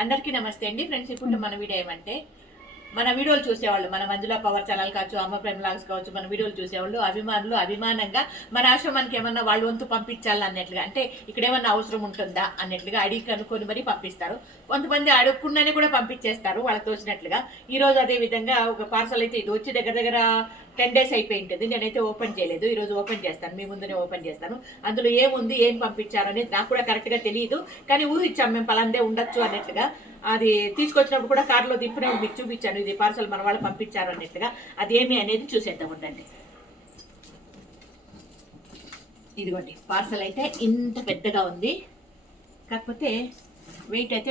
అందరికీ నమస్తే అండి. ఫ్రెండ్స్ ఇప్పుడు మన వీడియో ఏమంటే మన వీడియోలు చూసేవాళ్ళు మన మంజుల పవర్ ఛానల్ కావచ్చు అమ్మ ప్రేమ లాగ్స్ కావచ్చు మన వీడియోలు చూసేవాళ్ళు అభిమానులు అభిమానంగా మన ఆశ్రమానికి ఏమన్నా వాళ్ళ వంతు పంపించాలి అన్నట్లుగా అంటే ఇక్కడ ఏమన్నా అవసరం ఉంటుందా అన్నట్లుగా అడిగి కనుక్కొని మరీ పంపిస్తారు. కొంతమంది అడుక్కున్నని కూడా పంపించేస్తారు వాళ్ళకి తోచినట్లుగా. ఈ రోజు అదే విధంగా ఒక పార్సల్ అయితే ఇది వచ్చి దగ్గర దగ్గర టెన్ డేస్ అయిపోయి ఉంటుంది నేనైతే ఓపెన్ చేయలేదు. ఈరోజు ఓపెన్ చేస్తాను. మీ ముందునే ఓపెన్ చేస్తాను. అందులో ఏముంది ఏం పంపించారు అనేది నాకు కూడా కరెక్ట్గా తెలియదు. కానీ ఊహించాం మేము పలాందే ఉండొచ్చు అన్నట్టుగా. అది తీసుకొచ్చినప్పుడు కూడా కారులో దింపినప్పుడు మీకు చూపించాను. ఇది పార్సల్ మన వాళ్ళు పంపించారు అన్నట్టుగా. అది ఏమి అనేది చూసేద్దాం ఉండండి. ఇదిగోండి. పార్సల్ అయితే ఇంత పెద్దగా ఉంది. కాకపోతే వెయిట్ అయితే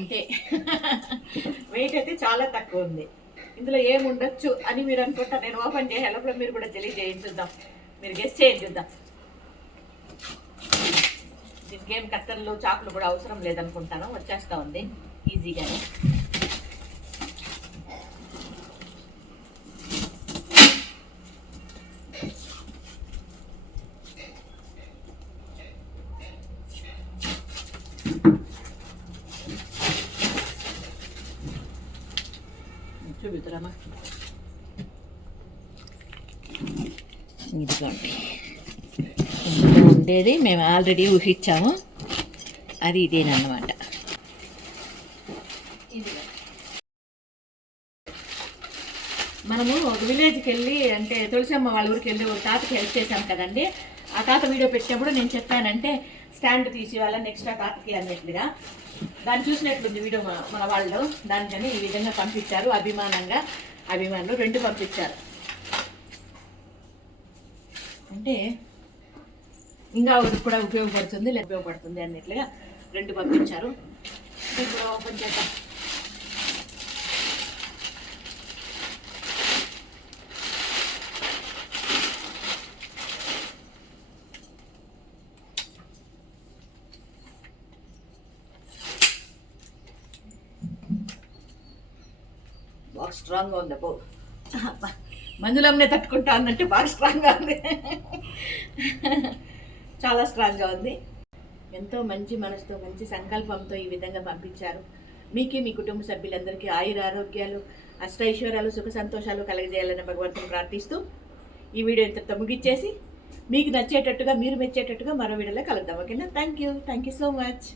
ఇంతే. వెయిట్ అయితే చాలా తక్కువ ఉంది. ఇందులో ఏమి ఉండొచ్చు అని మీరు అనుకుంటా నేను ఓపెన్ చేసేటప్పుడు మీరు కూడా తెలియజేయండి చూద్దాం. మీరు గెస్ట్ చేయండి చూద్దాం. దీనికి ఏం కత్తర్లు చాకులు కూడా అవసరం లేదనుకుంటాను. వచ్చేస్తా ఉంది. ఈజీగానే చూపిద్దురామా ఇదిగోండి. ఉండేది మేము ఆల్రెడీ ఊహించాము. అది ఇదేనమాట మనము ఒక విలేజ్కి వెళ్ళి అంటే తులసమ్మ వాళ్ళ ఊరికి వెళ్ళి ఒక తాతకి హెల్ప్ చేశాం కదండి. ఆ తాత వీడియో పెట్టినప్పుడు నేను చెప్పానంటే స్టాండ్ తీసి వాళ్ళని ఎక్స్ట్రా తాతకి అన్నట్లుగా దాన్ని చూసినట్లుంది వీడియో మన వాళ్ళు. దానికని ఈ విధంగా పంపించారు అభిమానంగా. అభిమానులు రెండు పంపించారు. అంటే ఇంకా కూడా ఉపయోగపడుతుంది లేదా ఉపయోగపడుతుంది అన్నట్లుగా రెండు పంపించారు. ఇప్పుడు ఓపెన్ చేద్దాం. బాగా స్ట్రాంగ్గా ఉంది అబ్బో మందులమ్మనే తట్టుకుంటా అన్నట్టు బాగా స్ట్రాంగ్గా ఉంది. చాలా స్ట్రాంగ్గా ఉంది. ఎంతో మంచి మనసుతో మంచి సంకల్పంతో ఈ విధంగా పంపించారు. మీకే మీ కుటుంబ సభ్యులందరికీ ఆయుర ఆరోగ్యాలు అష్టైశ్వర్యాలు సుఖ సంతోషాలు కలగజేయాలని భగవంతుని ప్రార్థిస్తూ ఈ వీడియో ఇంతటితో ముగిచ్చేసి మీకు నచ్చేటట్టుగా మీరు మెచ్చేటట్టుగా మరో వీడియోలో కలుద్దాం. ఓకేనా? Thank you thank you so much